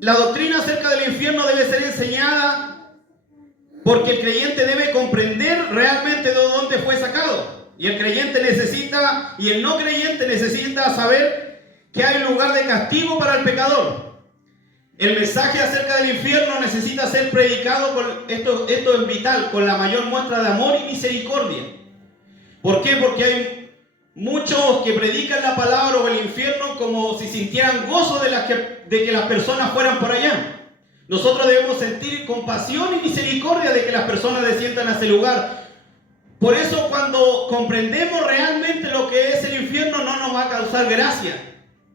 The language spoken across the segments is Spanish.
La doctrina acerca del infierno debe ser enseñada porque el creyente debe comprender realmente de dónde fue sacado. Y el creyente necesita, y el no creyente necesita saber que hay un lugar de castigo para el pecador. El mensaje acerca del infierno necesita ser predicado, esto es vital, con la mayor muestra de amor y misericordia. ¿Por qué? Porque hay muchos que predican la palabra o el infierno como si sintieran gozo de que las personas fueran por allá. Nosotros debemos sentir compasión y misericordia de que las personas desciendan a ese lugar. Por eso cuando comprendemos realmente lo que es el infierno no nos va a causar gracia.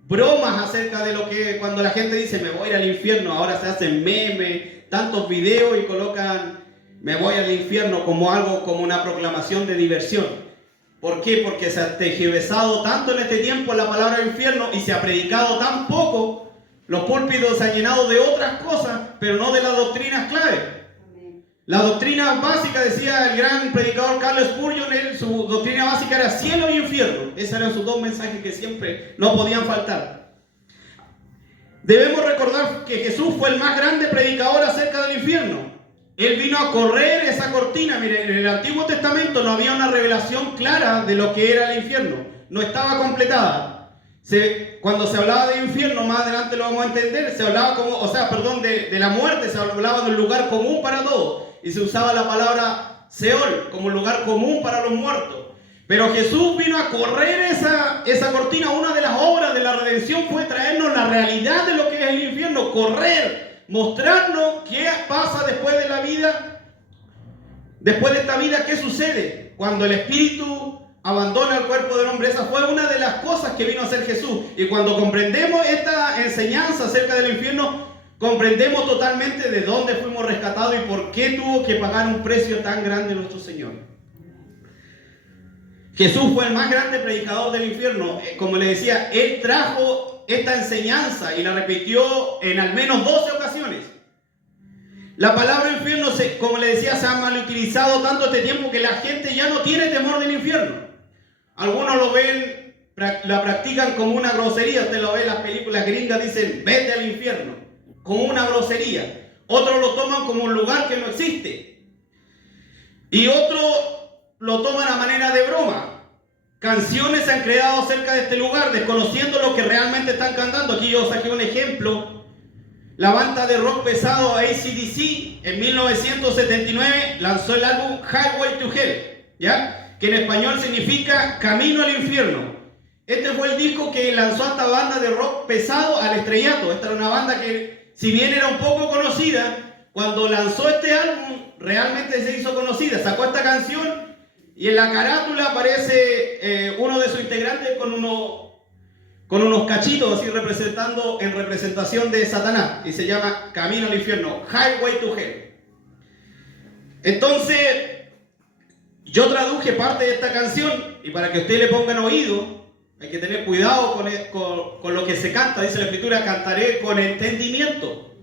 Bromas acerca de lo que cuando la gente dice me voy a ir al infierno, ahora se hacen memes, tantos videos y colocan me voy al infierno como algo, como una proclamación de diversión. ¿Por qué? Porque se ha tergiversado tanto en este tiempo la palabra infierno y se ha predicado tan poco, los púlpitos se han llenado de otras cosas, pero no de las doctrinas clave. La doctrina básica, decía el gran predicador Carlos Spurgeon, su doctrina básica era cielo y infierno. Esos eran sus dos mensajes que siempre no podían faltar. Debemos recordar que Jesús fue el más grande predicador acerca del infierno. Él vino a correr esa cortina. Mire, en el Antiguo Testamento no había una revelación clara de lo que era el infierno. No estaba completada. Cuando se hablaba de infierno, más adelante lo vamos a entender, se hablaba de la muerte, se hablaba de un lugar común para todos. Y se usaba la palabra Seol como lugar común para los muertos. Pero Jesús vino a correr esa cortina. Una de las obras de la redención fue traernos la realidad de lo que es el infierno. Correr, mostrarnos qué pasa después de la vida. Después de esta vida, ¿qué sucede? Cuando el espíritu abandona el cuerpo del hombre. Esa fue una de las cosas que vino a hacer Jesús. Y cuando comprendemos esta enseñanza acerca del infierno, comprendemos totalmente de dónde fuimos rescatados y por qué tuvo que pagar un precio tan grande nuestro Señor. Jesús fue el más grande predicador del infierno. Como le decía, Él trajo esta enseñanza y la repitió en al menos 12 ocasiones. La palabra infierno, como le decía, se ha mal utilizado tanto este tiempo que la gente ya no tiene temor del infierno. Algunos lo ven, la practican como una grosería. Usted lo ve en las películas gringas, dicen, vete al infierno. Como una grosería. Otros lo toman como un lugar que no existe. Y otros lo toman a manera de broma. Canciones se han creado acerca de este lugar, desconociendo lo que realmente están cantando. Aquí yo saqué un ejemplo. La banda de rock pesado AC/DC en 1979 lanzó el álbum Highway to Hell, ¿ya? Que en español significa Camino al Infierno. Este fue el disco que lanzó a esta banda de rock pesado al estrellato. Esta era una banda que, si bien era un poco conocida, cuando lanzó este álbum realmente se hizo conocida. Sacó esta canción y en la carátula aparece uno de sus integrantes con unos cachitos así en representación de Satanás. Y se llama Camino al Infierno, Highway to Hell. Entonces, yo traduje parte de esta canción y para que ustedes le pongan oído, hay que tener cuidado con lo que se canta. Dice la Escritura, cantaré con entendimiento.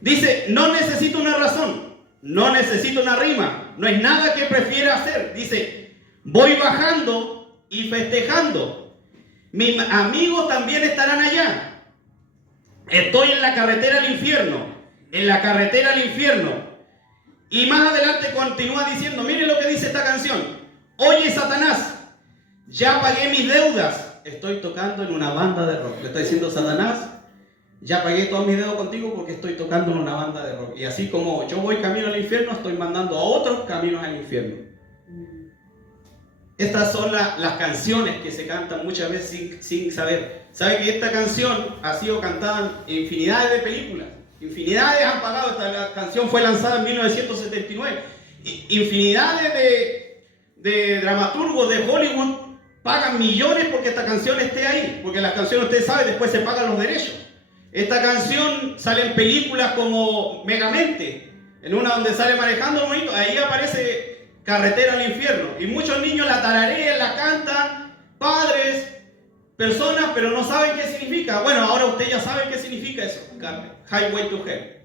Dice, no necesito una razón, no necesito una rima, no es nada que prefiera hacer. Dice, voy bajando y festejando. Mis amigos también estarán allá. Estoy en la carretera al infierno, en la carretera al infierno. Y más adelante continúa diciendo, miren lo que dice esta canción. Oye, Satanás, ya pagué mis deudas. Estoy tocando en una banda de rock. Le está diciendo Satanás, ya pagué todos mis deudas contigo porque estoy tocando en una banda de rock. Y así como yo voy camino al infierno, estoy mandando a otros caminos al infierno. Estas son las canciones que se cantan muchas veces sin saber. ¿Sabe que esta canción ha sido cantada en infinidades de películas? Infinidades han pagado. Esta canción fue lanzada en 1979. Infinidades de dramaturgos de Hollywood pagan millones porque esta canción esté ahí. Porque las canciones, ustedes saben, después se pagan los derechos. Esta canción sale en películas como Megamente, en una donde sale manejando el monito, ahí aparece Carretera al Infierno. Y muchos niños la tararean, la cantan, padres, personas, pero no saben qué significa. Bueno, ahora ustedes ya saben qué significa eso, Highway to Hell.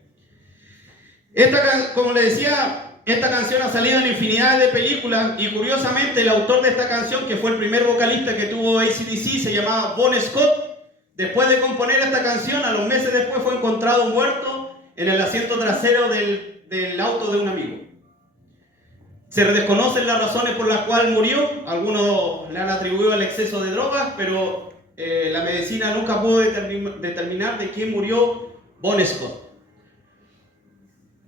Como les decía, esta canción ha salido en infinidad de películas y curiosamente el autor de esta canción, que fue el primer vocalista que tuvo AC/DC, se llamaba Bon Scott. después de componer esta canción, a los meses después fue encontrado muerto en el asiento trasero del auto de un amigo. Se desconocen las razones por las cuales murió. Algunos le han atribuido el exceso de drogas, pero la medicina nunca pudo determinar de quién murió Bon Scott.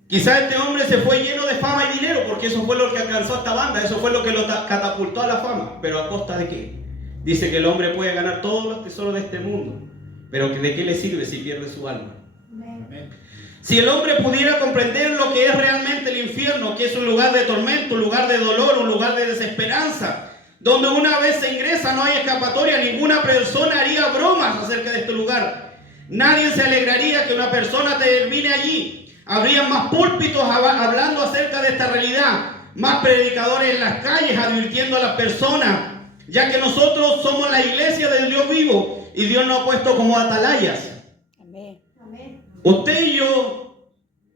Quizá este hombre se fue lleno de fama y dinero, porque eso fue lo que alcanzó a esta banda, eso fue lo que lo catapultó a la fama. ¿Pero a costa de qué? Dice que el hombre puede ganar todos los tesoros de este mundo, pero ¿de qué le sirve si pierde su alma? Amén. Si el hombre pudiera comprender lo que es realmente el infierno, que es un lugar de tormento, un lugar de dolor, un lugar de desesperanza, donde una vez se ingresa no hay escapatoria, ninguna persona haría bromas acerca de este lugar. Nadie se alegraría que una persona termine allí. Habría más púlpitos hablando acerca de esta realidad, más predicadores en las calles advirtiendo a las personas, ya que nosotros somos la iglesia del Dios vivo y Dios nos ha puesto como atalayas. Amén. Usted y yo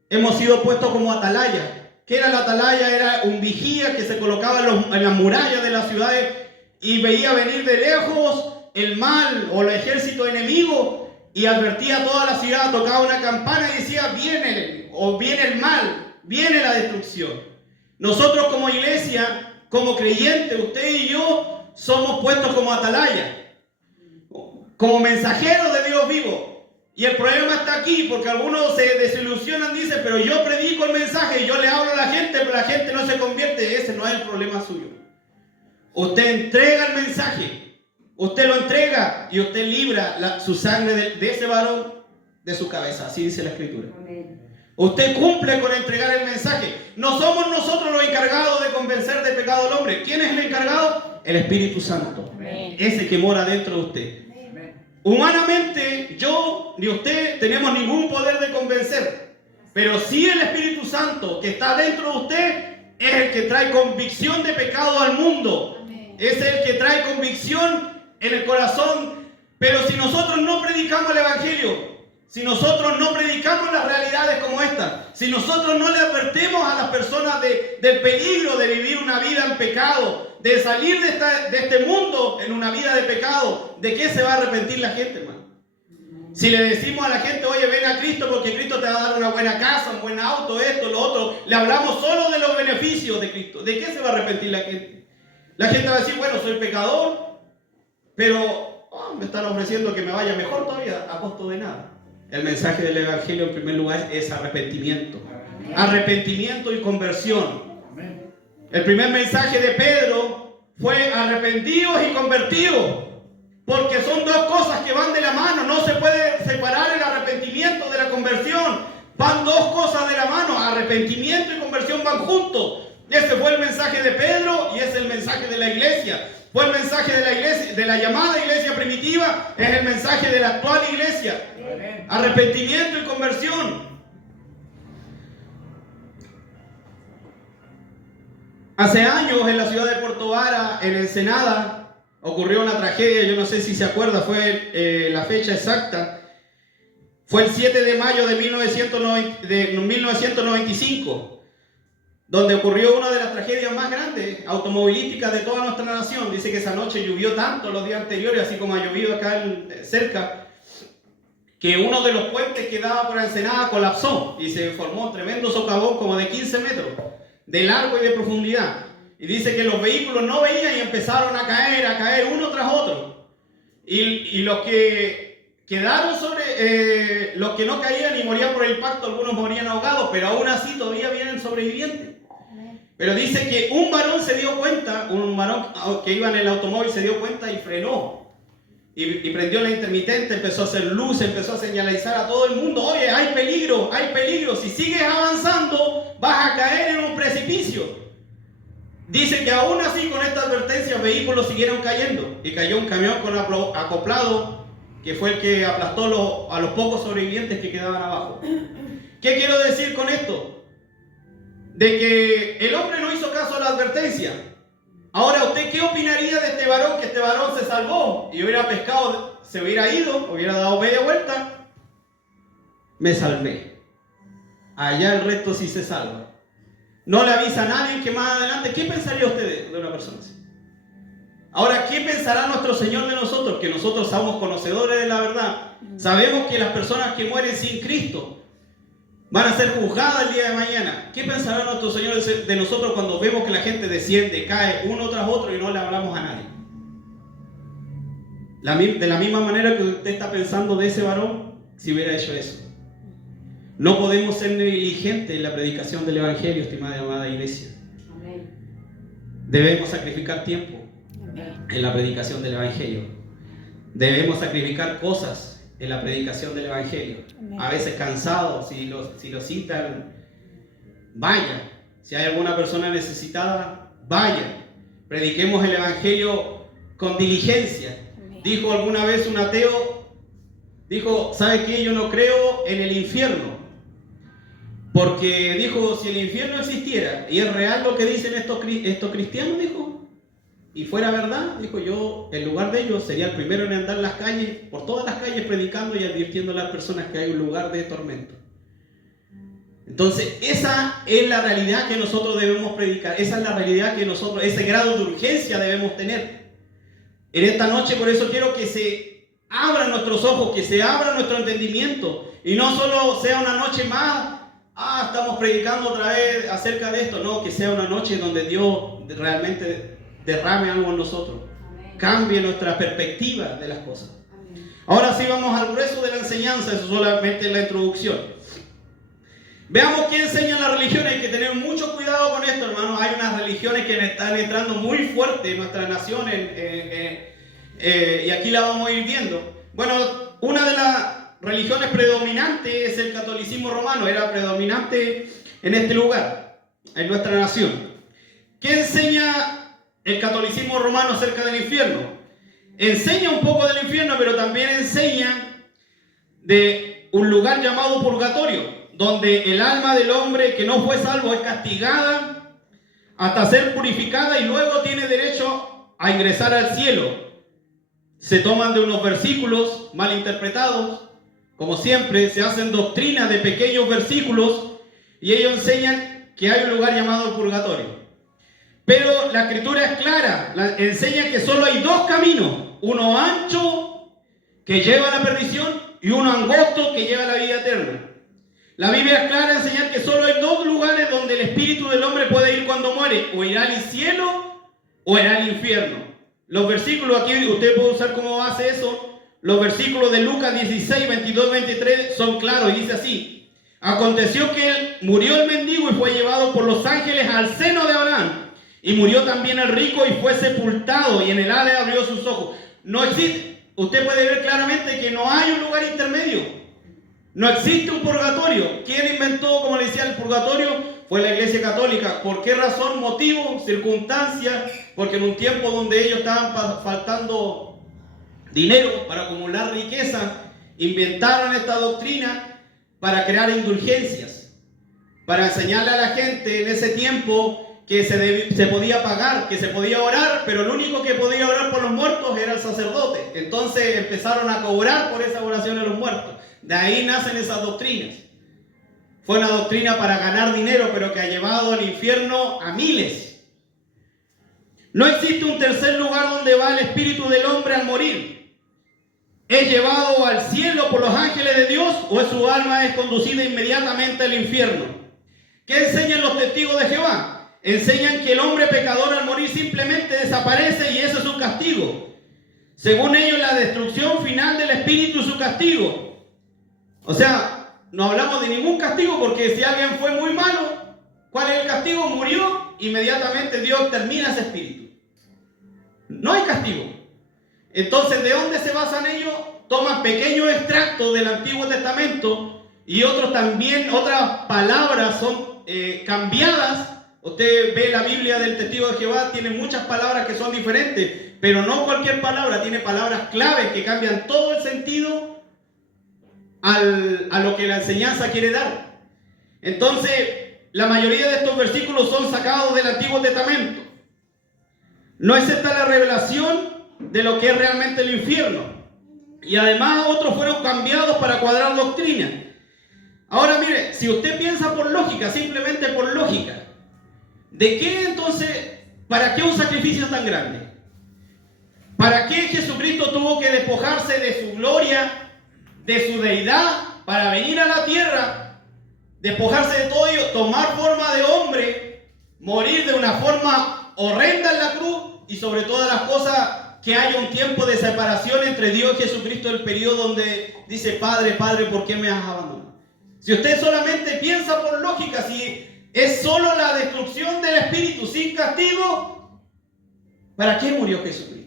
hemos sido puestos como atalayas. ¿Qué era la atalaya? Era un vigía que se colocaba en las murallas de las ciudades y veía venir de lejos el mal o el ejército enemigo y advertía a toda la ciudad, tocaba una campana y decía: viene el mal, viene la destrucción. Nosotros como iglesia, como creyentes, usted y yo somos puestos como atalaya, como mensajeros de Dios vivo. Y el problema está aquí, porque algunos se desilusionan, dicen: pero yo predico el mensaje y yo le hablo a la gente, pero la gente no se convierte. Ese no es el problema suyo. Usted entrega el mensaje, usted lo entrega y usted libra su sangre de ese varón de su cabeza. Así dice la Escritura. Amén. Usted cumple con entregar el mensaje. No somos nosotros los encargados de convencer de pecado al hombre. ¿Quién es el encargado? El Espíritu Santo. Amén. Ese que mora dentro de usted. Amén. Humanamente, yo ni usted tenemos ningún poder de convencer. Pero sí el Espíritu Santo que está dentro de usted es el que trae convicción de pecado al mundo. Amén. Es el que trae convicción en el corazón. Pero si nosotros no predicamos el Evangelio, si nosotros no predicamos las realidades como esta, si nosotros no le advertimos a las personas del peligro de vivir una vida en pecado, de salir de este mundo en una vida de pecado, ¿de qué se va a arrepentir la gente, hermano? Si le decimos a la gente: oye, ven a Cristo porque Cristo te va a dar una buena casa, un buen auto, esto, lo otro, le hablamos solo de los beneficios de Cristo, ¿de qué se va a arrepentir la gente? La gente va a decir: bueno, soy pecador, pero me están ofreciendo que me vaya mejor todavía, a costo de nada. El mensaje del Evangelio en primer lugar es arrepentimiento. Amén. Arrepentimiento y conversión. Amén. El primer mensaje de Pedro fue: arrepentidos y convertidos. Porque son dos cosas que van de la mano. No se puede separar el arrepentimiento de la conversión. Van dos cosas de la mano. Arrepentimiento y conversión van juntos. Ese fue el mensaje de Pedro y es el mensaje de la iglesia. Fue el mensaje de la iglesia, de la llamada iglesia primitiva, es el mensaje de la actual iglesia. Amén. Arrepentimiento y conversión. Hace años en la ciudad de Puerto Vara, en Ensenada, ocurrió una tragedia. Yo no sé si se acuerda, fue la fecha exacta. Fue el 7 de mayo de 1995. Donde ocurrió una de las tragedias más grandes automovilísticas de toda nuestra nación. Dice que esa noche llovió tanto los días anteriores, así como ha llovido acá cerca, que uno de los puentes que daba por Ensenada colapsó y se formó un tremendo socavón como de 15 metros de largo y de profundidad. Y dice que los vehículos no veían y empezaron a caer uno tras otro. Y los que quedaron los que no caían y morían por el impacto, algunos morían ahogados, pero aún así todavía vienen sobrevivientes. Pero dice que un varón se dio cuenta, un varón que iba en el automóvil se dio cuenta y frenó. Y prendió la intermitente, empezó a hacer luz, empezó a señalizar a todo el mundo: oye, hay peligro, si sigues avanzando vas a caer en un precipicio. Dice que aún así con esta advertencia vehículos siguieron cayendo. Y cayó un camión con acoplado, que fue el que aplastó a los pocos sobrevivientes que quedaban abajo. ¿Qué quiero decir con esto? De que el hombre no hizo caso a la advertencia. Ahora, ¿usted qué opinaría de este varón? Que este varón se salvó y hubiera pescado, se hubiera ido, hubiera dado media vuelta. Me salvé. Allá el resto sí se salva. No le avisa a nadie que más adelante. ¿Qué pensaría usted de una persona así? Ahora, ¿qué pensará nuestro Señor de nosotros? Que nosotros somos conocedores de la verdad. Sabemos que las personas que mueren sin Cristo van a ser juzgadas el día de mañana. ¿Qué pensará nuestro Señor de nosotros cuando vemos que la gente desciende, cae uno tras otro y no le hablamos a nadie? De la misma manera que usted está pensando de ese varón, si hubiera hecho eso. No podemos ser negligentes en la predicación del Evangelio, estimada y amada iglesia. Amén. Debemos sacrificar tiempo en la predicación del Evangelio. Debemos sacrificar cosas en la predicación del Evangelio. Amén. A veces cansados, si lo citan, vaya. Si hay alguna persona necesitada, vaya. Prediquemos el Evangelio con diligencia. Amén. Dijo alguna vez un ateo, dijo, ¿sabe qué? Yo no creo en el infierno. Porque dijo, si el infierno existiera y es real lo que dicen estos cristianos, dijo, y fuera verdad, dijo, yo en lugar de ellos sería el primero en andar las calles, por todas las calles predicando y advirtiendo a las personas que hay un lugar de tormento. Entonces, esa es la realidad que nosotros debemos predicar, esa es la realidad que nosotros, ese grado de urgencia debemos tener. En esta noche, por eso quiero que se abran nuestros ojos, que se abra nuestro entendimiento y no solo sea una noche más. Estamos predicando otra vez acerca de esto. No, que sea una noche donde Dios realmente derrame algo en nosotros. Amén. Cambie nuestra perspectiva de las cosas. Amén. Ahora sí vamos al grueso de la enseñanza. Eso solamente es la introducción. Veamos qué enseñan las religiones. Hay que tener mucho cuidado con esto, hermanos. Hay unas religiones que están entrando muy fuerte en nuestra nación. Y aquí la vamos a ir viendo. Bueno, una de las religiones predominantes es el catolicismo romano, era predominante en este lugar, en nuestra nación. ¿Qué enseña el catolicismo romano acerca del infierno? Enseña un poco del infierno, pero también enseña de un lugar llamado purgatorio, donde el alma del hombre que no fue salvo es castigada hasta ser purificada y luego tiene derecho a ingresar al cielo. Se toman de unos versículos mal interpretados. Como siempre, se hacen doctrinas de pequeños versículos y ellos enseñan que hay un lugar llamado purgatorio. Pero la escritura es clara, enseña que solo hay dos caminos, uno ancho que lleva a la perdición y uno angosto que lleva a la vida eterna. La Biblia es clara en enseñar que solo hay dos lugares donde el espíritu del hombre puede ir cuando muere, o irá al cielo o irá al infierno. Los versículos aquí, usted puede usar como base eso. Los versículos de Lucas 16, 22, 23 son claros y dice así: aconteció que él murió el mendigo y fue llevado por los ángeles al seno de Abraham, y murió también el rico y fue sepultado, y en el Hades abrió sus ojos. No existe, usted puede ver claramente que no hay un lugar intermedio, no existe un purgatorio. ¿Quién inventó, como le decía, el purgatorio? Fue la Iglesia Católica. ¿Por qué razón, motivo, circunstancia? Porque en un tiempo donde ellos estaban faltando dinero para acumular riqueza, inventaron esta doctrina para crear indulgencias, para enseñarle a la gente en ese tiempo que se podía pagar, que se podía orar, pero el único que podía orar por los muertos era el sacerdote. Entonces empezaron a cobrar por esa oración a los muertos. De ahí nacen esas doctrinas. Fue una doctrina para ganar dinero, pero que ha llevado al infierno a miles. No existe un tercer lugar donde va el espíritu del hombre al morir. ¿Es llevado al cielo por los ángeles de Dios o su alma es conducida inmediatamente al infierno? ¿Qué enseñan los testigos de Jehová? Enseñan que el hombre pecador al morir simplemente desaparece y ese es su castigo. Según ellos, la destrucción final del espíritu es su castigo. O sea, no hablamos de ningún castigo porque si alguien fue muy malo, ¿cuál es el castigo? Murió, inmediatamente Dios termina ese espíritu. No hay castigo. Entonces, ¿de dónde se basan ellos? Toman pequeños extractos del Antiguo Testamento y otras palabras son cambiadas. Usted ve la Biblia del Testigo de Jehová, tiene muchas palabras que son diferentes, pero no cualquier palabra, tiene palabras claves que cambian todo el sentido a lo que la enseñanza quiere dar. Entonces, la mayoría de estos versículos son sacados del Antiguo Testamento. No es esta la revelación de lo que es realmente el infierno. Y además otros fueron cambiados para cuadrar doctrina. Ahora mire, si usted piensa por lógica, simplemente por lógica, ¿de qué entonces, para qué un sacrificio tan grande? ¿Para qué Jesucristo tuvo que despojarse de su gloria, de su deidad, para venir a la tierra, despojarse de todo ello, tomar forma de hombre, morir de una forma horrenda en la cruz y sobre todas las cosas que haya un tiempo de separación entre Dios y Jesucristo, el periodo donde dice, Padre, Padre, ¿por qué me has abandonado? Si usted solamente piensa por lógica, si es solo la destrucción del Espíritu sin castigo, ¿para qué murió Jesucristo?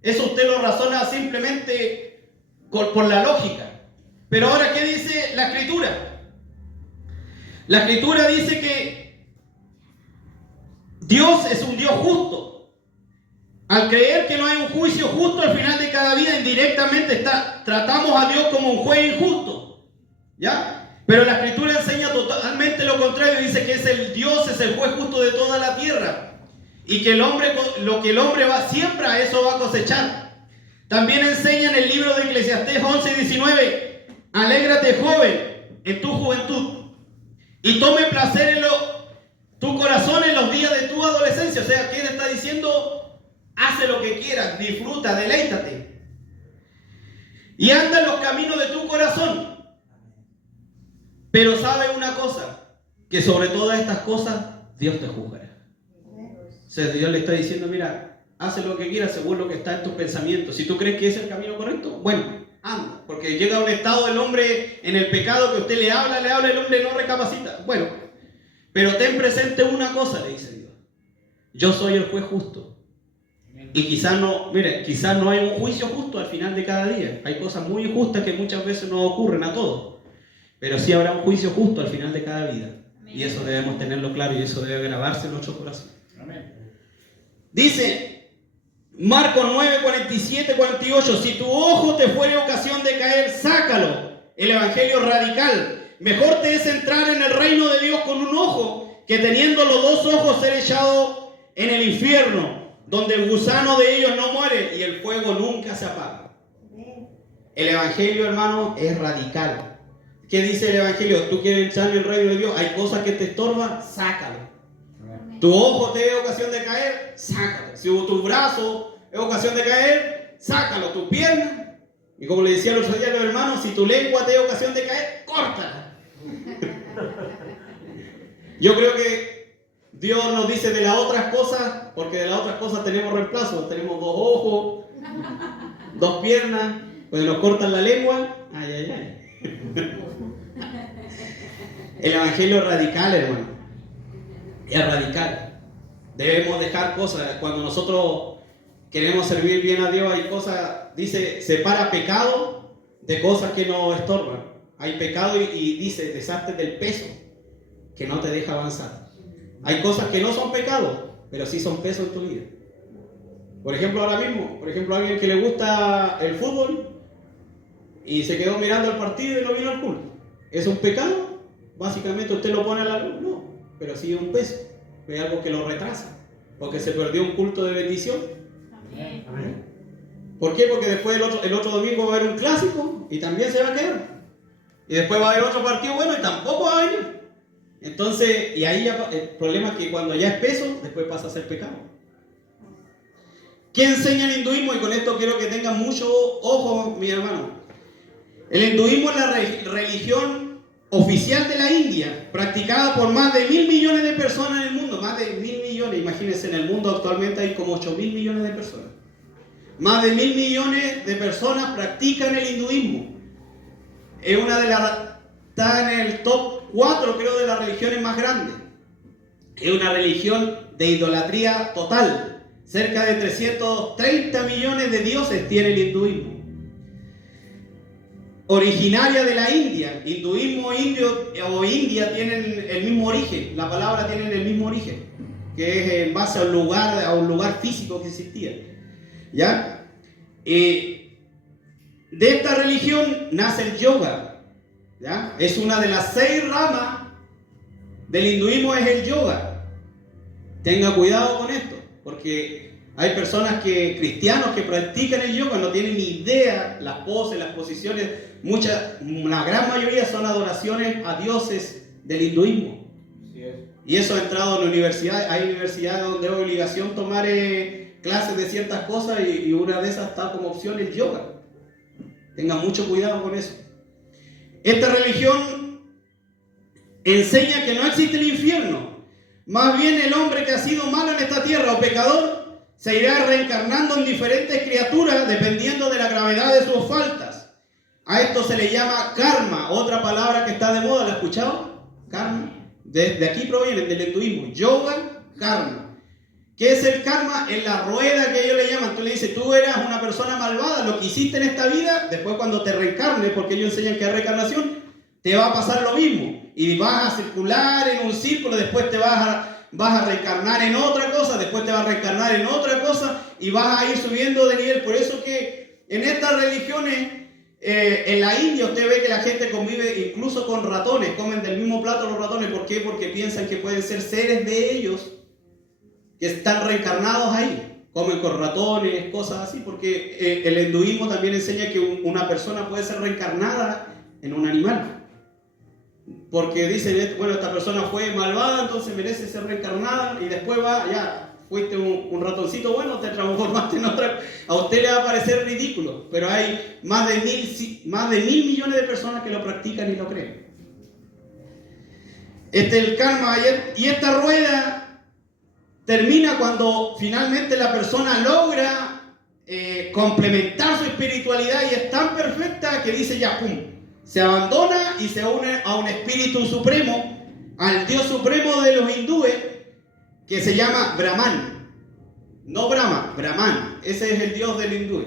Eso usted lo razona simplemente por la lógica. Pero ahora, ¿qué dice la Escritura? La Escritura dice que Dios es un Dios justo. Al creer que no hay un juicio justo al final de cada vida, indirectamente tratamos a Dios como un juez injusto. ¿Ya? Pero la Escritura enseña totalmente lo contrario. Dice que Dios es el juez justo de toda la tierra. Y que el hombre, lo que el hombre siembra, eso va a cosechar. También enseña en el libro de Eclesiastés 11:19, alégrate, joven, en tu juventud, y tome placer en tu corazón en los días de tu adolescencia. O sea, ¿quién está diciendo? Hace lo que quieras, disfruta, deleítate. Y anda en los caminos de tu corazón. Pero sabe una cosa, que sobre todas estas cosas, Dios te juzgará. O sea, Dios le está diciendo, mira, hace lo que quieras según lo que está en tus pensamientos. Si tú crees que es el camino correcto, bueno, anda. Porque llega un estado del hombre en el pecado que usted le habla, el hombre no recapacita. Bueno, pero ten presente una cosa, le dice Dios. Yo soy el juez justo. Y quizás no hay un juicio justo al final de cada día. Hay cosas muy injustas que muchas veces nos ocurren a todos. Pero sí habrá un juicio justo al final de cada vida. Amén. Y eso debemos tenerlo claro y eso debe grabarse en nuestro corazón. Amén. Dice Marcos 9, 47, 48, si tu ojo te fuere ocasión de caer, sácalo. El evangelio radical. Mejor te es entrar en el reino de Dios con un ojo que teniendo los dos ojos ser echado en el infierno, donde el gusano de ellos no muere y el fuego nunca se apaga. El evangelio, hermano, es radical. ¿Qué dice el evangelio? Tú quieres entrar en el reino de Dios, hay cosas que te estorban, sácalo. Tu ojo te es ocasión de caer, sácalo. Si tu brazo es ocasión de caer, sácalo. Tu pierna, y como le decía el otro día a los hermanos, si tu lengua te es ocasión de caer, córtala. Yo creo que Dios nos dice de las otras cosas, porque de las otras cosas tenemos reemplazo. Tenemos dos ojos, dos piernas, pues nos cortan la lengua. Ay, ay, ay. El evangelio es radical, hermano. Es radical. Debemos dejar cosas. Cuando nosotros queremos servir bien a Dios, hay cosas, dice, separa pecado de cosas que nos estorban. Hay pecado y dice, deshazte del peso que no te deja avanzar. Hay cosas que no son pecado, pero sí son peso en tu vida. Por ejemplo, ahora mismo, a alguien que le gusta el fútbol y se quedó mirando el partido y no vino al culto. ¿Es un pecado? Básicamente usted lo pone a la luz. No, pero sí es un peso. Es algo que lo retrasa, porque se perdió un culto de bendición. Amén. ¿Por qué? Porque después el otro domingo va a haber un clásico y también se va a quedar. Y después va a haber otro partido bueno y tampoco va a venir. Entonces, y ahí ya el problema es que cuando ya es peso, después pasa a ser pecado. ¿Qué enseña el hinduismo? Y con esto quiero que tengan mucho ojo, mi hermano. El hinduismo es la religión oficial de la India, practicada por más de 1.000 millones de personas en el mundo. Más de 1.000 millones, imagínense, en el mundo actualmente hay como 8.000 millones de personas. Más de 1.000 millones de personas practican el hinduismo. Es una de las... Está en el top 4, creo, de las religiones más grandes. Es una religión de idolatría total. Cerca de 330 millones de dioses tiene el hinduismo. Originaria de la India. Hinduismo, indio o India tienen el mismo origen. La palabra tiene el mismo origen, que es en base a un lugar físico que existía. ¿Ya? De esta religión nace el yoga. ¿Ya? Es una de las 6 ramas del hinduismo, es el yoga. Tenga cuidado con esto, porque hay personas cristianos que practican el yoga, no tienen ni idea las poses, las posiciones. La gran mayoría son adoraciones a dioses del hinduismo. Sí es. Y eso ha entrado en la universidad. Hay universidades donde es obligación tomar clases de ciertas cosas y una de esas está como opción el yoga. Tengan mucho cuidado con eso. Esta religión enseña que no existe el infierno. Más bien el hombre que ha sido malo en esta tierra o pecador se irá reencarnando en diferentes criaturas dependiendo de la gravedad de sus faltas. A esto se le llama karma, otra palabra que está de moda, ¿la has escuchado? Karma. De aquí proviene, del hinduismo. Yoga, karma. ¿Qué es el karma? Es la rueda que ellos le llaman. Tú le dices, tú eras una persona malvada, lo que hiciste en esta vida, después cuando te reencarnes, porque ellos enseñan que hay reencarnación, te va a pasar lo mismo. Y vas a circular en un círculo, después te vas a reencarnar en otra cosa, después te vas a reencarnar en otra cosa, y vas a ir subiendo de nivel. Por eso que en estas religiones, en la India usted ve que la gente convive incluso con ratones, comen del mismo plato los ratones. ¿Por qué? Porque piensan que pueden ser seres de ellos que están reencarnados ahí. Comen con ratones, cosas así, porque el hinduismo también enseña que una persona puede ser reencarnada en un animal. Porque dicen, bueno, esta persona fue malvada, entonces merece ser reencarnada, y después va, ya, fuiste un ratoncito bueno, te transformaste en otra. A usted le va a parecer ridículo, pero hay más de 1.000 millones de personas que lo practican y lo creen. Este es el karma, y esta rueda termina cuando finalmente la persona logra complementar su espiritualidad y es tan perfecta que dice ya, pum, se abandona y se une a un espíritu supremo, al Dios supremo de los hindúes, que se llama Brahman. No Brahma, Brahman. Ese es el Dios del hindú.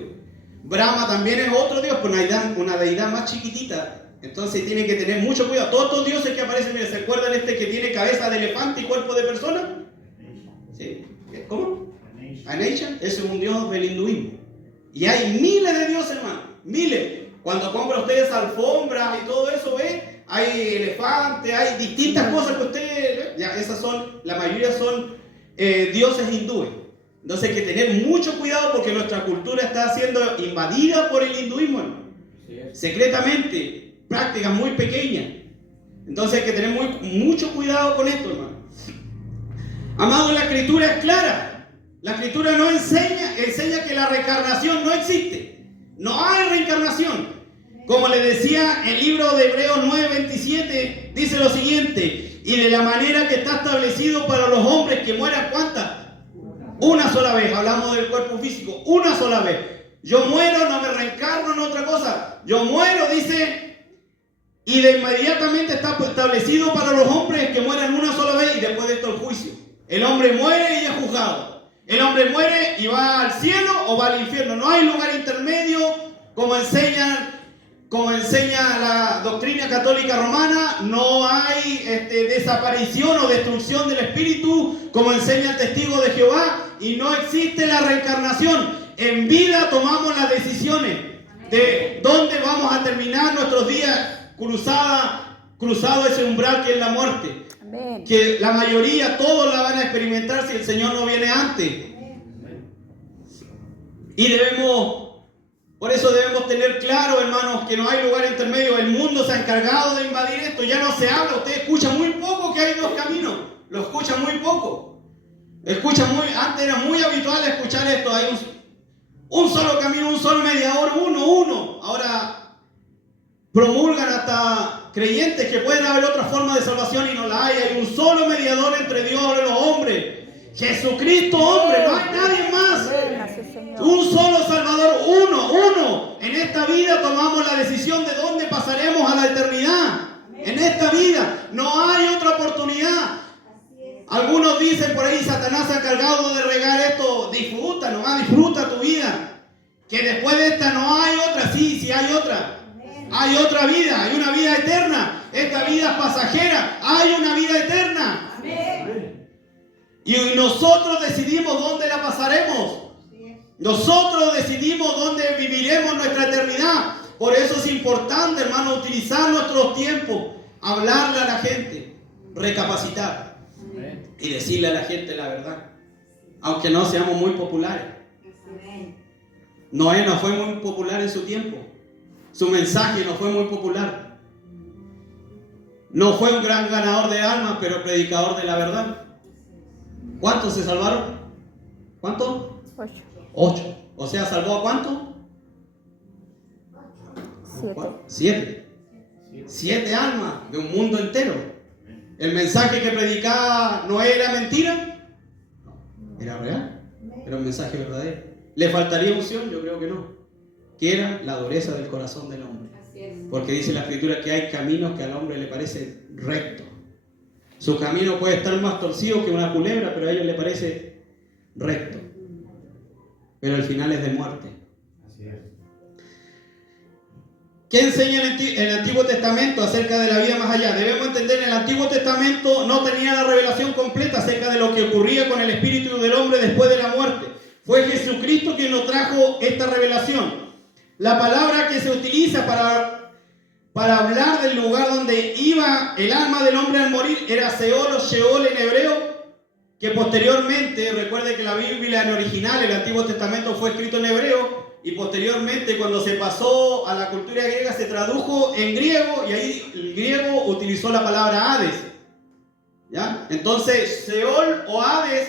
Brahma también es otro Dios, pero una deidad más chiquitita. Entonces tienen que tener mucho cuidado. Todos estos dioses que aparecen, miren, ¿se acuerdan este que tiene cabeza de elefante y cuerpo de persona? ¿Sí? ¿Cómo? Ganesha. Ese es un dios del hinduismo. Y hay miles de dioses, hermano. Miles. Cuando compra ustedes alfombras y todo eso, ¿ve? Hay elefantes, hay distintas cosas que ustedes, ¿ve? Ya, esas son, la mayoría son dioses hindúes. Entonces hay que tener mucho cuidado porque nuestra cultura está siendo invadida por el hinduismo, hermano. Secretamente, prácticas muy pequeñas. Entonces hay que tener mucho cuidado con esto, hermano. Amado, la escritura es clara. La escritura no enseña que la reencarnación no existe. No hay reencarnación. Como le decía el libro de Hebreos 9:27, dice lo siguiente: y de la manera que está establecido para los hombres que mueran, ¿cuántas? Una sola vez. Hablamos del cuerpo físico, una sola vez. Yo muero, no me reencarno en otra cosa. Yo muero, dice, y de inmediatamente está establecido para los hombres que mueran una sola vez, y después de esto el juicio. El hombre muere y es juzgado. El hombre muere y va al cielo o va al infierno. No hay lugar intermedio, como enseña la doctrina católica romana. No hay desaparición o destrucción del espíritu, como enseña el testigo de Jehová. Y no existe la reencarnación. En vida tomamos las decisiones de dónde vamos a terminar nuestros días, cruzado ese umbral que es la muerte. Amén. Que la mayoría, todos la van a experimentar si el Señor no viene antes. Y por eso debemos tener claro, hermanos, que no hay lugar intermedio. El mundo se ha encargado de invadir esto. Ya no se habla. Usted escucha muy poco que hay dos caminos. Lo escucha muy poco. Antes era muy habitual escuchar esto. Hay un solo camino, un solo mediador, uno. Ahora promulgan hasta creyentes que pueden haber otra forma de salvación y no la hay. Hay un solo mediador entre Dios y los hombres. Jesucristo, hombre, no hay nadie más. Un solo Salvador, uno. En esta vida tomamos la decisión de dónde pasaremos a la eternidad. En esta vida no hay otra oportunidad. Algunos dicen por ahí, Satanás se ha encargado de regar esto. Disfruta nomás, disfruta tu vida. Que después de esta no hay otra. Sí hay otra. Hay otra vida, hay una vida eterna. Esta vida es pasajera, hay una vida eterna. Amén. Y nosotros decidimos dónde la pasaremos. Nosotros decidimos dónde viviremos nuestra eternidad. Por eso es importante, hermano, utilizar nuestros tiempos, hablarle a la gente, recapacitar y decirle a la gente la verdad, aunque no seamos muy populares. Noé no fue muy popular en su tiempo. Su mensaje no fue muy popular. No fue un gran ganador de almas, pero predicador de la verdad. ¿Cuántos se salvaron? ¿Cuántos? 8. O sea, ¿salvó a cuánto? 7. 7 almas de un mundo entero. ¿El mensaje que predicaba no era mentira? No, era real. Era un mensaje verdadero. ¿Le faltaría unción? Yo creo que no. Que era la dureza del corazón del hombre. Porque dice la Escritura que hay caminos que al hombre le parecen rectos. Su camino puede estar más torcido que una culebra, pero a ellos le parece recto. Pero el final es de muerte. ¿Qué enseña el Antiguo Testamento acerca de la vida más allá? Debemos entender que el Antiguo Testamento no tenía la revelación completa acerca de lo que ocurría con el espíritu del hombre después de la muerte. Fue Jesucristo quien nos trajo esta revelación. La palabra que se utiliza para hablar del lugar donde iba el alma del hombre al morir era Seol o Sheol en hebreo, que posteriormente, recuerde que la Biblia en original, el Antiguo Testamento fue escrito en hebreo, y posteriormente cuando se pasó a la cultura griega se tradujo en griego, y ahí el griego utilizó la palabra Hades. ¿Ya? Entonces, Seol o Hades,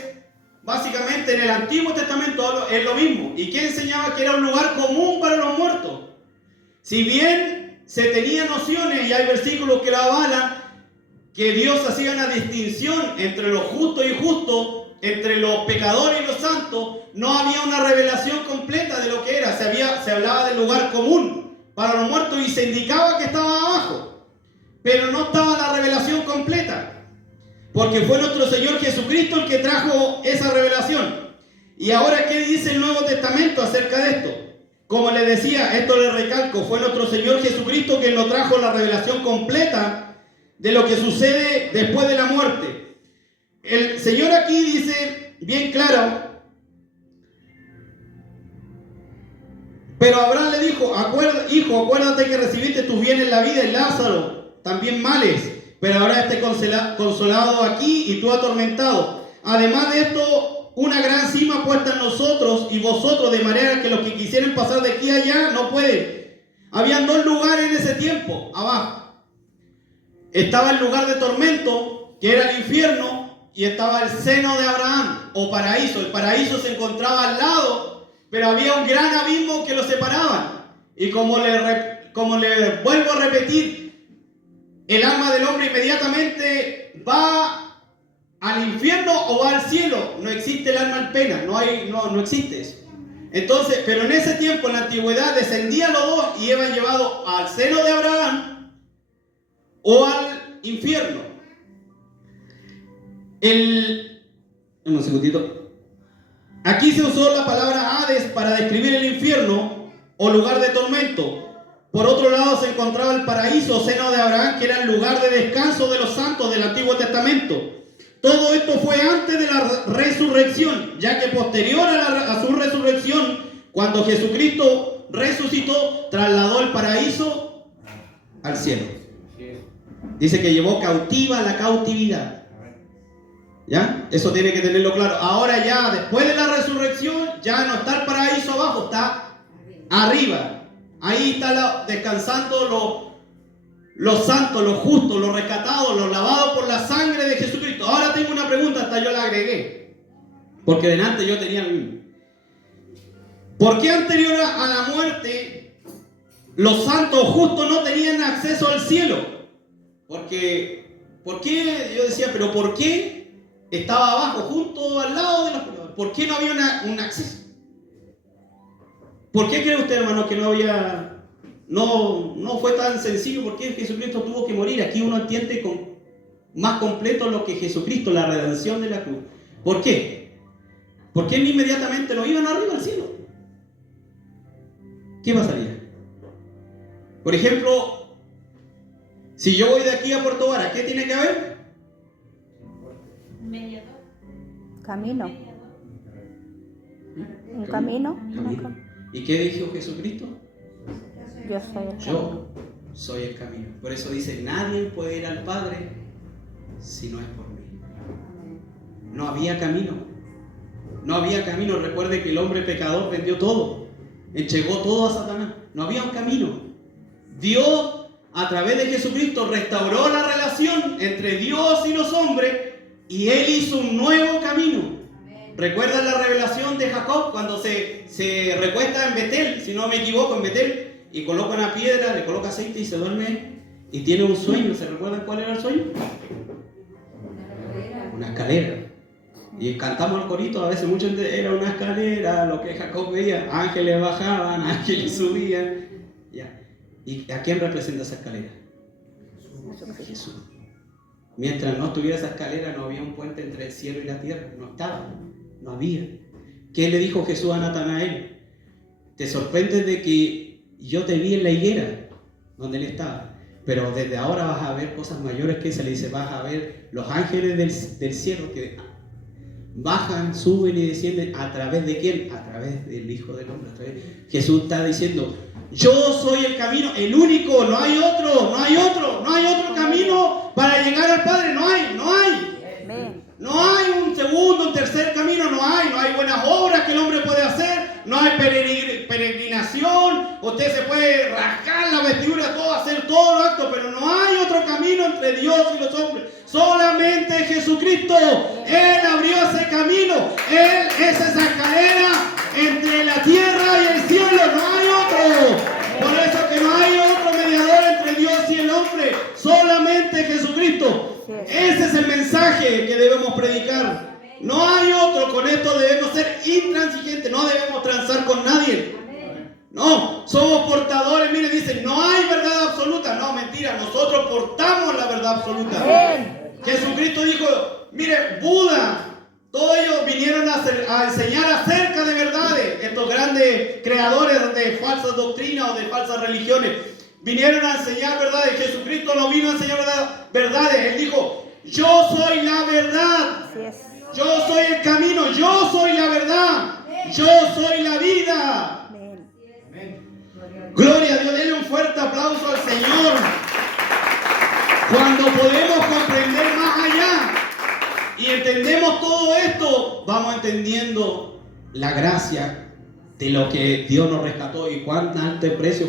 básicamente en el Antiguo Testamento es lo mismo. ¿Y qué enseñaba? Que era un lugar común para los muertos. Si bien se tenían nociones, y hay versículos que la avalan, que Dios hacía una distinción entre lo justo y injusto, entre los pecadores y los santos, no había una revelación completa de lo que era. Se hablaba del lugar común para los muertos y se indicaba que estaba abajo, pero no estaba la revelación completa, porque fue nuestro Señor Jesucristo el que trajo esa revelación. Y ahora, ¿qué dice el Nuevo Testamento acerca de esto? Como les decía, esto les recalco, fue nuestro Señor Jesucristo quien nos trajo la revelación completa de lo que sucede después de la muerte. El Señor aquí dice bien claro, pero Abraham le dijo: hijo, acuérdate que recibiste tus bienes en la vida, y Lázaro también males, pero ahora esté consolado aquí y tú atormentado. Además de esto, una gran cima puesta en nosotros y vosotros, de manera que los que quisieren pasar de aquí a allá no pueden. Habían 2 lugares en ese tiempo, abajo. Estaba el lugar de tormento, que era el infierno, y estaba el seno de Abraham, o paraíso. El paraíso se encontraba al lado, pero había un gran abismo que lo separaban. Y como le vuelvo a repetir, el alma del hombre inmediatamente va al infierno o va al cielo. No existe el alma en pena, no existe eso. Entonces, pero en ese tiempo, en la antigüedad, descendían los dos y iban llevados al seno de Abraham o al infierno. Un segundito. Aquí se usó la palabra Hades para describir el infierno o lugar de tormento. Por otro lado se encontraba el paraíso o seno de Abraham, que era el lugar de descanso de los santos del Antiguo Testamento. Todo esto fue antes de la resurrección, ya que posterior a su resurrección, cuando Jesucristo resucitó, trasladó el paraíso al cielo. Dice que llevó cautiva la cautividad. ¿Ya? Eso tiene que tenerlo claro. Ahora ya, después de la resurrección, ya no está el paraíso abajo, está arriba. Ahí está descansando los santos, los justos, los rescatados, los lavados por la sangre de Jesucristo. Ahora tengo una pregunta, hasta yo la agregué, porque delante yo tenía el mismo. ¿Por qué anterior a la muerte los santos justos no tenían acceso al cielo? ¿Por qué? Yo decía, pero ¿por qué estaba abajo, junto al lado de los pecadores? ¿Por qué no había un acceso? ¿Por qué cree usted, hermano, que no fue tan sencillo? ¿Por qué Jesucristo tuvo que morir? Aquí uno entiende más completo lo que Jesucristo, la redención de la cruz. ¿Por qué? ¿Por qué inmediatamente no iban arriba al cielo? ¿Qué pasaría? Por ejemplo, si yo voy de aquí a Puerto Vara, ¿qué tiene que haber? Mediador. Camino. Un camino. ¿Y qué dijo Jesucristo? Yo soy el camino. Yo soy el camino. Por eso dice, nadie puede ir al Padre si no es por mí. No había camino. No había camino. Recuerde que el hombre pecador vendió todo. Entregó todo a Satanás. No había un camino. Dios, a través de Jesucristo, restauró la relación entre Dios y los hombres, y Él hizo un nuevo camino. ¿Recuerdan la revelación de Jacob cuando se recuesta en Betel, si no me equivoco, en Betel, y coloca una piedra, le coloca aceite y se duerme y tiene un sueño? ¿Se recuerdan cuál era el sueño? Una escalera. Y cantamos el corito, a veces mucho era una escalera, lo que Jacob veía, ángeles bajaban, ángeles subían. Ya. ¿Y a quién representa esa escalera? Jesús. Mientras no estuviera esa escalera, no había un puente entre el cielo y la tierra. No estaba, no había. ¿Qué le dijo Jesús a Natanael? Te sorprendes de que yo te vi en la higuera donde él estaba, pero desde ahora vas a ver cosas mayores que esa. Le dice, vas a ver los ángeles del cielo que bajan, suben y descienden. ¿A través de quién? A través del Hijo del Hombre. Jesús está diciendo, yo soy el camino, el único, no hay otro camino para llegar al Padre, no hay. No hay un segundo, un tercer camino, no hay buenas obras que el hombre puede hacer, no hay peregrinación, usted se puede rasgar la vestidura, hacer todo lo acto, pero no hay otro camino entre Dios y los hombres, solamente Jesucristo. Él abrió ese camino, Él es esa escalera entre la tierra y el cielo, no hay otro. Por eso que no hay otro mediador entre Dios y el hombre, solamente Jesucristo. Ese es el mensaje que debemos predicar. No hay otro. Con esto debemos ser intransigentes, no debemos transar con nadie. No, somos portadores. Mire, dicen, no hay verdad absoluta. No, mentira, nosotros portamos la verdad absoluta. Jesucristo dijo, mire, Buda, todos ellos vinieron a enseñar acerca de verdades. Estos grandes creadores de falsas doctrinas o de falsas religiones vinieron a enseñar verdades. Jesucristo no vino a enseñar verdades. Él dijo, yo soy la verdad. Yo soy el camino. Yo soy la verdad. Yo soy la vida. Gloria a Dios. Denle un fuerte aplauso al Señor. Cuando podemos comprender más allá y entendemos todo esto, vamos entendiendo la gracia de lo que Dios nos rescató y cuán alto precio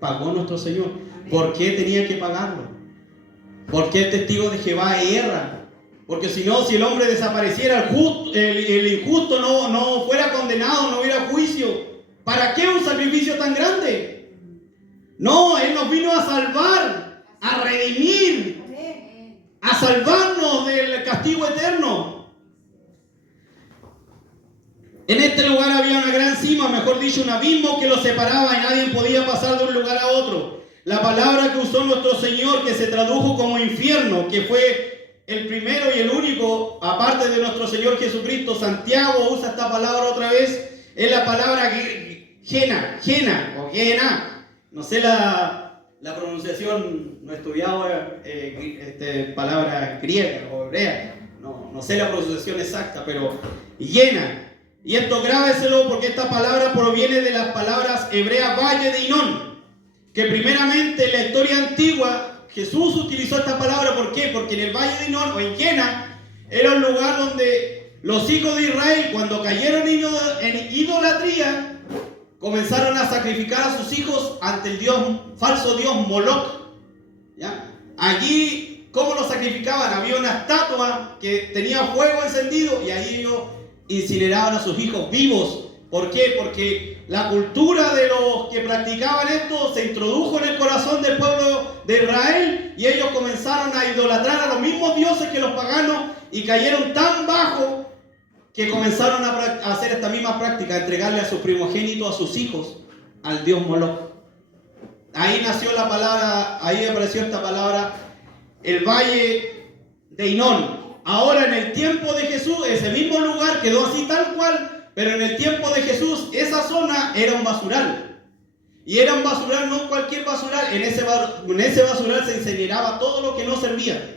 pagó nuestro Señor. ¿Por qué tenía que pagarlo? ¿Por qué el testigo de Jehová erra? Porque si no, si el hombre desapareciera, el injusto no fuera condenado, no hubiera juicio. ¿Para qué un sacrificio tan grande? No, Él nos vino a salvar, a redimir, a salvarnos del castigo eterno. En este lugar había una gran cima, mejor dicho, un abismo que los separaba y nadie podía pasar de un lugar a otro. La palabra que usó nuestro Señor, que se tradujo como infierno, que fue el primero y el único, aparte de nuestro Señor Jesucristo. Santiago usa esta palabra otra vez, es la palabra Gena o Gena. No sé la pronunciación, no he estudiado palabra griega o hebrea, no sé la pronunciación exacta, pero Gena. Y esto grábeselo porque esta palabra proviene de las palabras hebreas Valle de Hinón, que primeramente en la historia antigua Jesús utilizó esta palabra. ¿Por qué? Porque en el Valle de Hinón o en Gena era un lugar donde los hijos de Israel, cuando cayeron en idolatría, comenzaron a sacrificar a sus hijos ante el falso dios Moloch. ¿Ya? Allí, ¿cómo los sacrificaban? Había una estatua que tenía fuego encendido y ahí ellos incineraban a sus hijos vivos. ¿Por qué? Porque la cultura de los que practicaban esto se introdujo en el corazón del pueblo de Israel y ellos comenzaron a idolatrar a los mismos dioses que los paganos y cayeron tan bajo que comenzaron a hacer esta misma práctica, entregarle a su primogénito, a sus hijos, al dios Moloch. Ahí nació la palabra, ahí apareció esta palabra, el Valle de Hinón. Ahora en el tiempo de Jesús, ese mismo lugar quedó así tal cual, pero en el tiempo de Jesús, esa zona era un basural. Y era un basural, no cualquier basural, en ese basural se incineraba todo lo que no servía.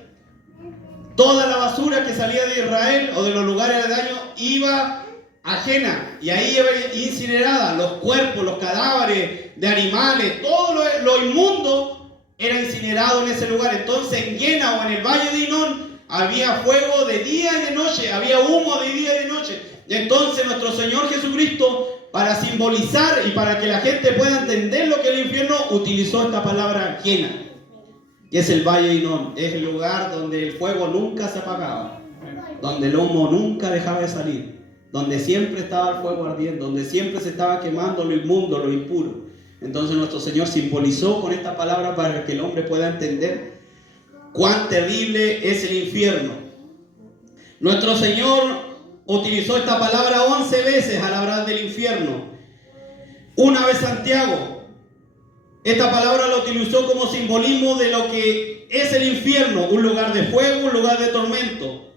Toda la basura que salía de Israel o de los lugares aledaños iba a Gena y ahí iba incinerada. Los cuerpos, los cadáveres de animales, todo lo inmundo era incinerado en ese lugar. Entonces en Gena o en el Valle de Hinón había fuego de día y de noche, había humo de día y de noche. Y entonces nuestro Señor Jesucristo, para simbolizar y para que la gente pueda entender lo que es el infierno, utilizó esta palabra Gena. Y es el Valle de Hinón, es el lugar donde el fuego nunca se apagaba, donde el humo nunca dejaba de salir, donde siempre estaba el fuego ardiendo, donde siempre se estaba quemando lo inmundo, lo impuro. Entonces nuestro Señor simbolizó con esta palabra para que el hombre pueda entender cuán terrible es el infierno. Nuestro Señor utilizó esta palabra 11 veces al hablar del infierno. Una vez Santiago, esta palabra la utilizó como simbolismo de lo que es el infierno, un lugar de fuego, un lugar de tormento.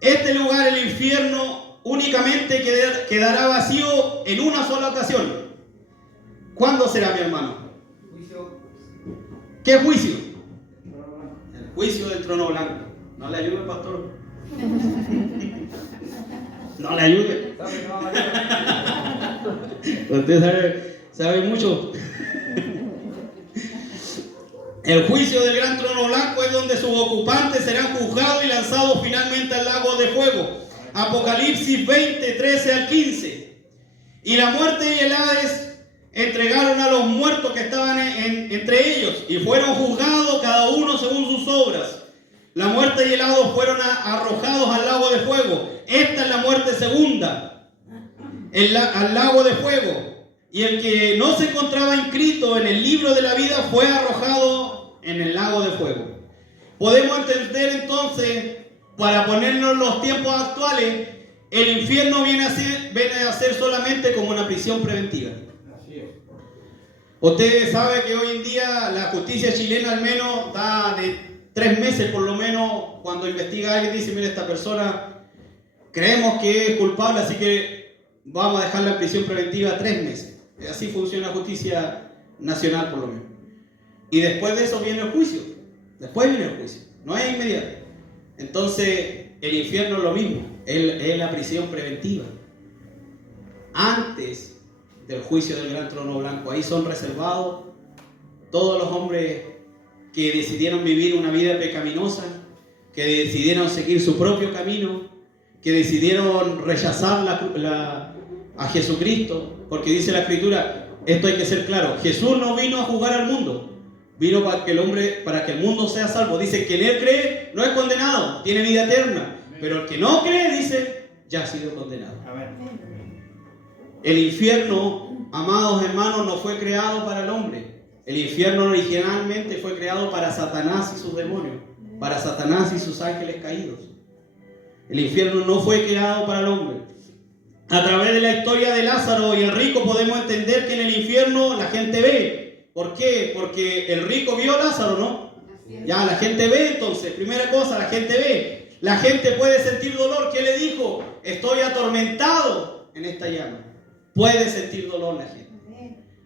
Este lugar, el infierno, únicamente quedará vacío en una sola ocasión. ¿Cuándo será, mi hermano? Juicio. ¿Qué juicio? El juicio del trono blanco. No le ayude, pastor. No le ayude. Usted sabe mucho. El juicio del gran trono blanco es donde sus ocupantes serán juzgados y lanzados finalmente al lago de fuego. Apocalipsis 20, 13 al 15. Y la muerte y el Hades entregaron a los muertos que estaban entre ellos y fueron juzgados cada uno según sus obras. La muerte y el Hades fueron arrojados al lago de fuego. Esta es la muerte segunda, al lago de fuego. Y el que no se encontraba inscrito en el libro de la vida fue arrojado en el lago de fuego. Podemos entender entonces, para ponernos en los tiempos actuales, el infierno viene a ser solamente como una prisión preventiva. Así es. Ustedes saben que hoy en día la justicia chilena al menos da de 3 meses por lo menos. Cuando investiga a alguien dice, mira, esta persona creemos que es culpable, así que vamos a dejarla en prisión preventiva 3 meses. Así funciona la justicia nacional por lo menos. Y después de eso viene el juicio. Después viene el juicio. No es inmediato. Entonces el infierno es lo mismo. Es la prisión preventiva. Antes del juicio del gran trono blanco. Ahí son reservados todos los hombres que decidieron vivir una vida pecaminosa, que decidieron seguir su propio camino, que decidieron rechazar a Jesucristo. Porque dice la Escritura, esto hay que ser claro, Jesús no vino a juzgar al mundo, vino para que el mundo sea salvo. Dice que en Él cree no es condenado, tiene vida eterna. Pero el que no cree, dice, ya ha sido condenado. El infierno, amados hermanos, no fue creado para el hombre. El infierno originalmente fue creado para Satanás y sus demonios, para Satanás y sus ángeles caídos. El infierno no fue creado para el hombre. A través de la historia de Lázaro y el rico podemos entender que en el infierno la gente ve. ¿Por qué? Porque el rico vio a Lázaro, ¿no? Ya, la gente ve entonces. Primera cosa, la gente ve. La gente puede sentir dolor. ¿Qué le dijo? Estoy atormentado en esta llama. Puede sentir dolor la gente.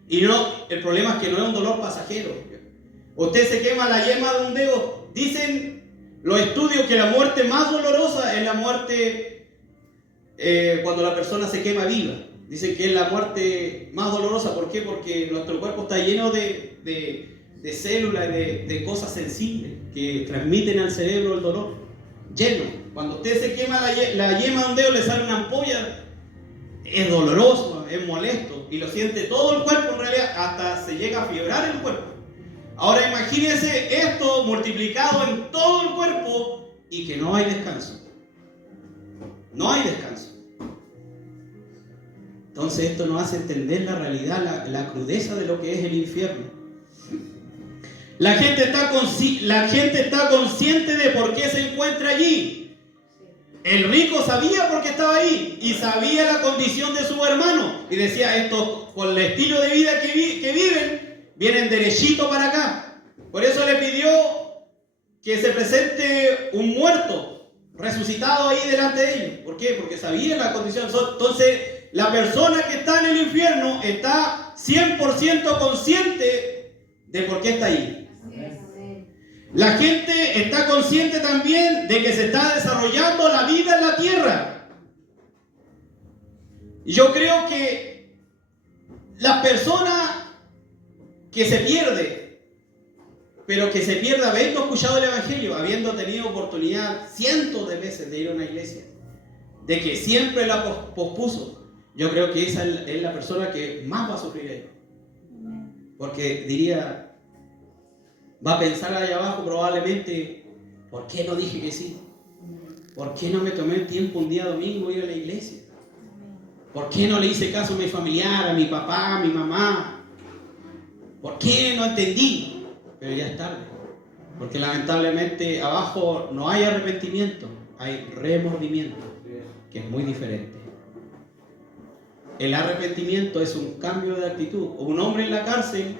Y no, el problema es que no es un dolor pasajero. Usted se quema la yema de un dedo. Dicen los estudios que la muerte más dolorosa es la muerte cuando la persona se quema viva. Dicen que es la muerte más dolorosa. ¿Por qué? Porque nuestro cuerpo está lleno de células y de cosas sensibles que transmiten al cerebro el dolor. Lleno. Cuando usted se quema la yema de un dedo, le sale una ampolla. Es doloroso, es molesto y lo siente todo el cuerpo, en realidad hasta se llega a fibrar el cuerpo. Ahora imagínense esto multiplicado en todo el cuerpo y que no hay descanso. No hay descanso. Entonces esto nos hace entender la realidad, la crudeza de lo que es el infierno. La gente está consciente de por qué se encuentra allí. El rico sabía por qué estaba ahí y sabía la condición de su hermano. Y decía, estos con el estilo de vida que viven, vienen derechito para acá. Por eso le pidió que se presente un muerto resucitado ahí delante de ellos. ¿Por qué? Porque sabía la condición. Entonces, la persona que está en el infierno está 100% consciente de por qué está ahí. La gente está consciente también de que se está desarrollando la vida en la tierra. Y yo creo que la persona que se pierde, pero que se pierde habiendo escuchado el Evangelio, habiendo tenido oportunidad cientos de veces de ir a una iglesia, de que siempre la pospuso, yo creo que esa es la persona que más va a sufrir ahí. Porque diría, va a pensar allá abajo probablemente, ¿por qué no dije que sí? ¿Por qué no me tomé el tiempo un día domingo ir a la iglesia? ¿Por qué no le hice caso a mi familiar, a mi papá, a mi mamá? ¿Por qué no entendí? Pero ya es tarde. Porque lamentablemente abajo no hay arrepentimiento, hay remordimiento, que es muy diferente. El arrepentimiento es un cambio de actitud. Un hombre en la cárcel,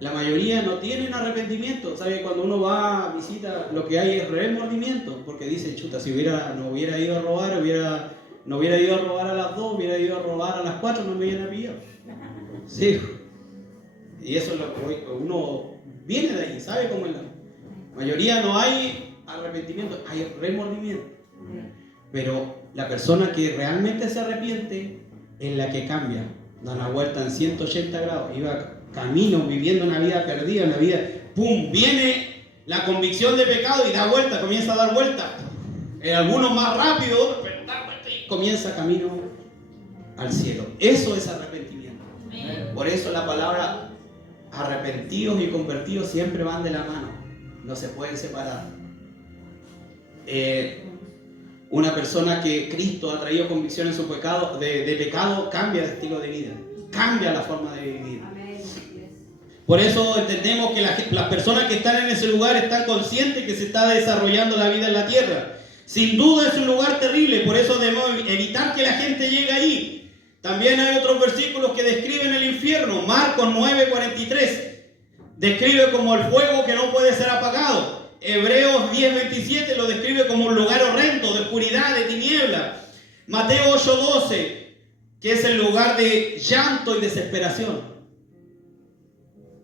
la mayoría no tienen arrepentimiento. ¿Sabe? Cuando uno va a visita, lo que hay es remordimiento, porque dice, chuta, si no hubiera ido a robar, no hubiera ido a robar a las 2, hubiera ido a robar a las 4, no me hubieran pillado. Sí. Y eso es lo que uno viene de ahí, ¿sabe cómo es? La mayoría no hay arrepentimiento, hay remordimiento. Pero la persona que realmente se arrepiente es la que cambia, da una vuelta en 180 grados, iba camino, viviendo una vida perdida, una vida, ¡pum! Viene la convicción de pecado y da vuelta, comienza a dar vuelta. Algunos más rápido, pero da vuelta y comienza camino al cielo. Eso es arrepentimiento. Por eso la palabra arrepentidos y convertidos siempre van de la mano, no se pueden separar. Una persona que Cristo ha traído convicción en su pecado, de pecado, cambia de estilo de vida, cambia la forma de vivir. Por eso entendemos que las personas que están en ese lugar están conscientes que se está desarrollando la vida en la tierra. Sin duda es un lugar terrible, por eso debemos evitar que la gente llegue ahí. También hay otros versículos que describen el infierno. Marcos 9:43 describe como el fuego que no puede ser apagado. Hebreos 10:27 lo describe como un lugar horrendo, de oscuridad, de tiniebla. Mateo 8:12, que es el lugar de llanto y desesperación.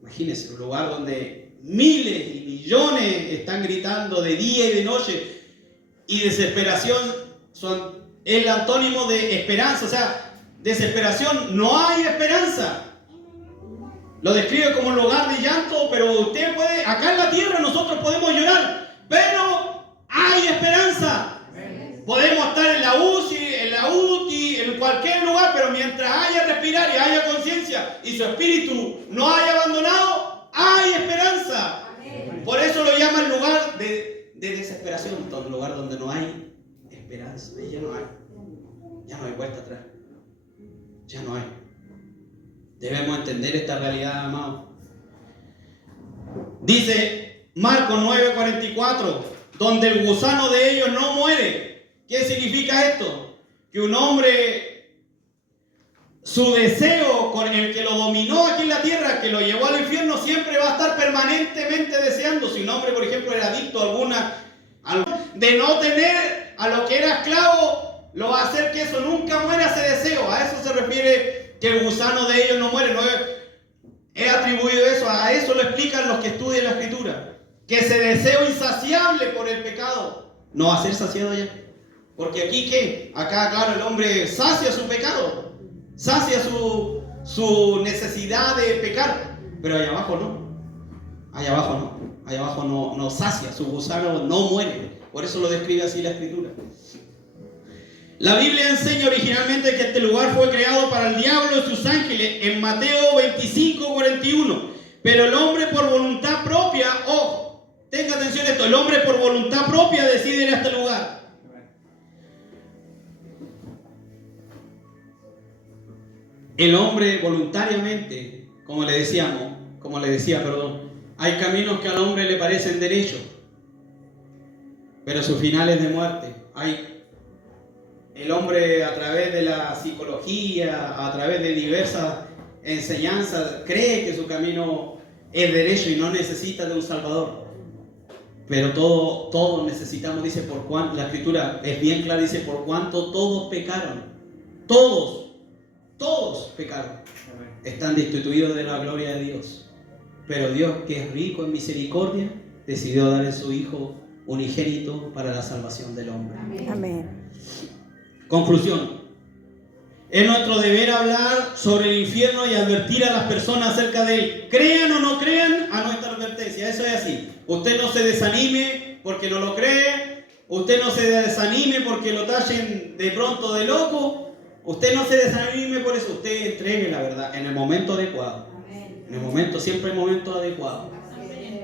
Imagínense, un lugar donde miles y millones están gritando de día y de noche. Y desesperación es el antónimo de esperanza. O sea, desesperación, no hay esperanza. Lo describe como un lugar de llanto, pero usted puede, acá en la tierra nosotros podemos llorar, pero hay esperanza. Podemos estar en la UTI, en cualquier lugar, pero mientras haya respirar y haya conciencia y su espíritu no haya abandonado, hay esperanza. Por eso lo llaman lugar de desesperación, un lugar donde no hay esperanza. Ahí ya no hay vuelta atrás. Ya no hay. Debemos entender esta realidad, amados. Dice Marcos 9:44, donde el gusano de ellos no muere. ¿Qué significa esto? Que un hombre, su deseo con el que lo dominó aquí en la tierra, que lo llevó al infierno, siempre va a estar permanentemente deseando. Si un hombre, por ejemplo, era adicto de no tener a lo que era esclavo, lo va a hacer que eso nunca muera, ese deseo. A eso se refiere que el gusano de ellos no muere. No he atribuido eso, a eso lo explican los que estudian la Escritura. Que ese deseo insaciable por el pecado no va a ser saciado ya. Porque aquí, ¿qué? Acá, claro, el hombre sacia su pecado, sacia su necesidad de pecar, pero allá abajo no. Allá abajo no sacia, su gusano no muere. Por eso lo describe así la Escritura. La Biblia enseña originalmente que este lugar fue creado para el diablo y sus ángeles en Mateo 25:41. Pero el hombre por voluntad propia, ojo, tenga atención a esto, el hombre por voluntad propia decide ir a este lugar. El hombre voluntariamente, como le decía, hay caminos que al hombre le parecen derechos, pero su final es de muerte. El hombre, a través de la psicología, a través de diversas enseñanzas, cree que su camino es derecho y no necesita de un Salvador. Pero todos necesitamos, dice, la Escritura es bien clara, dice, por cuanto todos pecaron. Todos pecaron. Están destituidos de la gloria de Dios. Pero Dios, que es rico en misericordia, decidió dar a su Hijo unigénito para la salvación del hombre. Amén. Conclusión. Es nuestro deber hablar sobre el infierno y advertir a las personas acerca de él. Crean o no crean, a nuestra advertencia. Eso es así. Usted no se desanime porque no lo cree. Usted no se desanime porque lo tachen de pronto de loco. Usted no se desanime por eso. Usted entregue la verdad en el momento adecuado. Siempre el momento adecuado.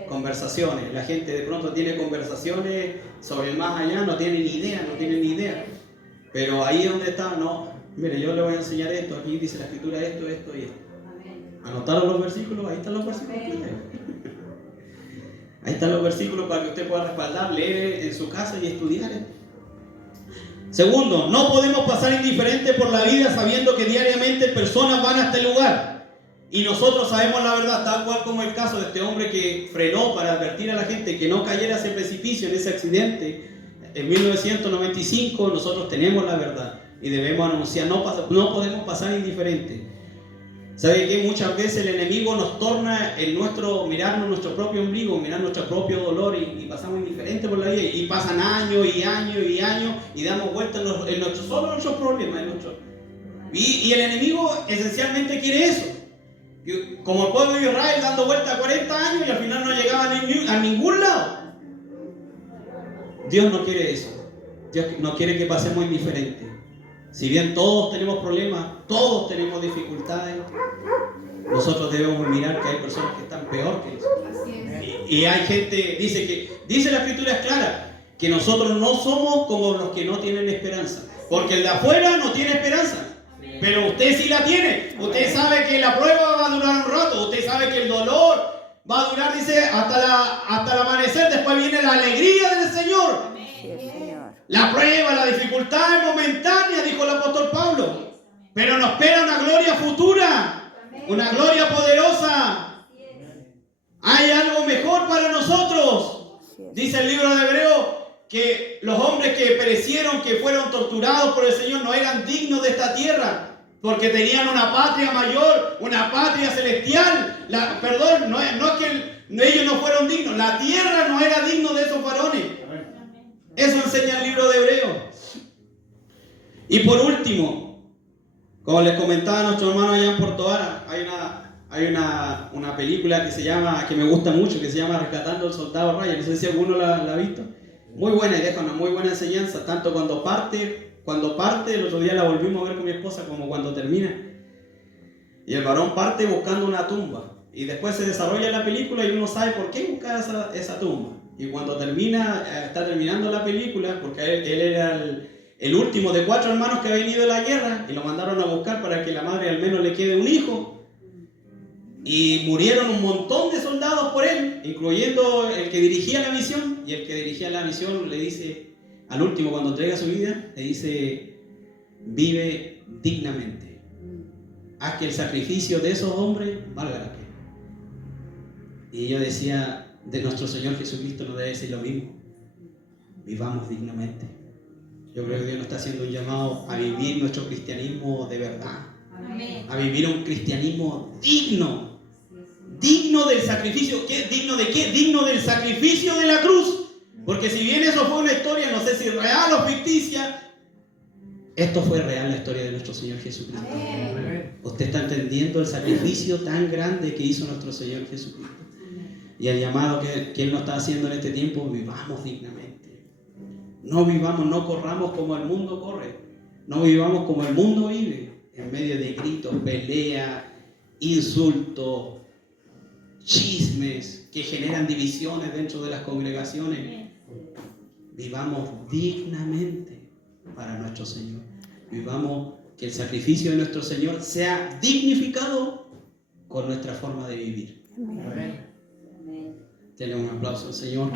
Conversaciones. La gente de pronto tiene conversaciones sobre el más allá. No tiene ni idea. Pero ahí donde está, no. Mire, yo le voy a enseñar esto, aquí dice la escritura esto, esto y esto. Anotaron los versículos, ahí están los versículos. Ahí están los versículos para que usted pueda respaldar, leer en su casa y estudiar. Segundo, no podemos pasar indiferente por la vida sabiendo que diariamente personas van a este lugar. Y nosotros sabemos la verdad, tal cual como el caso de este hombre que frenó para advertir a la gente que no cayera a ese precipicio en ese accidente en 1995. Nosotros tenemos la verdad y debemos anunciar, no podemos pasar indiferente. ¿Sabe qué? Muchas veces el enemigo nos torna mirarnos nuestro propio ombligo, mirar nuestro propio dolor y pasamos indiferentes por la vida y pasan años y años y años y damos vueltas en nuestros problemas. Y el enemigo esencialmente quiere eso. Como el pueblo de Israel dando vueltas 40 años y al final no llegaba a ningún lado. Dios no quiere eso. Dios no quiere que pasemos indiferentes. Si bien todos tenemos problemas, todos tenemos dificultades, nosotros debemos mirar que hay personas que están peor que eso. Y hay gente, dice la escritura es clara, que nosotros no somos como los que no tienen esperanza. Porque el de afuera no tiene esperanza. Pero usted sí la tiene. Usted sabe que la prueba va a durar un rato. Usted sabe que el dolor va a durar, dice, hasta el amanecer. Después viene la alegría del Señor. Sí, Señor. La prueba, la dificultad es momentánea, dijo el apóstol Pablo. Pero nos espera una gloria futura. Una gloria poderosa. Hay algo mejor para nosotros. Dice el libro de Hebreos que los hombres que perecieron, que fueron torturados por el Señor, no eran dignos de esta tierra, porque tenían una patria mayor, una patria celestial. No es que ellos no fueron dignos, la tierra no era digno de esos varones. Eso enseña el libro de Hebreos. Y por último, como les comentaba a nuestro hermano allá en Puerto Vara, hay una película que me gusta mucho, que se llama Rescatando al Soldado Ryan. No sé si alguno la ha visto. Muy buena y deja una muy buena enseñanza, tanto cuando parte, el otro día la volvimos a ver con mi esposa, como cuando termina. Y el varón parte buscando una tumba. Y después se desarrolla la película y uno sabe por qué buscar esa tumba. Y cuando está terminando la película, porque él era el último de 4 hermanos que había venido de la guerra, y lo mandaron a buscar para que la madre al menos le quede un hijo. Y murieron un montón de soldados por él, incluyendo el que dirigía la misión. Y el que dirigía la misión le dice, al último, cuando entrega su vida, le dice: vive dignamente. Haz que el sacrificio de esos hombres valga la pena. Y yo decía, de nuestro Señor Jesucristo no debe ser lo mismo. Vivamos dignamente. Yo creo que Dios nos está haciendo un llamado a vivir nuestro cristianismo de verdad. A vivir un cristianismo digno. Digno del sacrificio. ¿Digno de qué? Digno del sacrificio de la cruz. Porque si bien eso fue una historia, no sé si real o ficticia, esto fue real, la historia de nuestro Señor Jesucristo. Usted está entendiendo el sacrificio tan grande que hizo nuestro Señor Jesucristo. Y el llamado que Él nos está haciendo en este tiempo: vivamos dignamente. No corramos como el mundo corre. No vivamos como el mundo vive, en medio de gritos, peleas, insultos, chismes que generan divisiones dentro de las congregaciones. Vivamos dignamente para nuestro Señor. Vivamos que el sacrificio de nuestro Señor sea dignificado con nuestra forma de vivir. Denle un aplauso al Señor.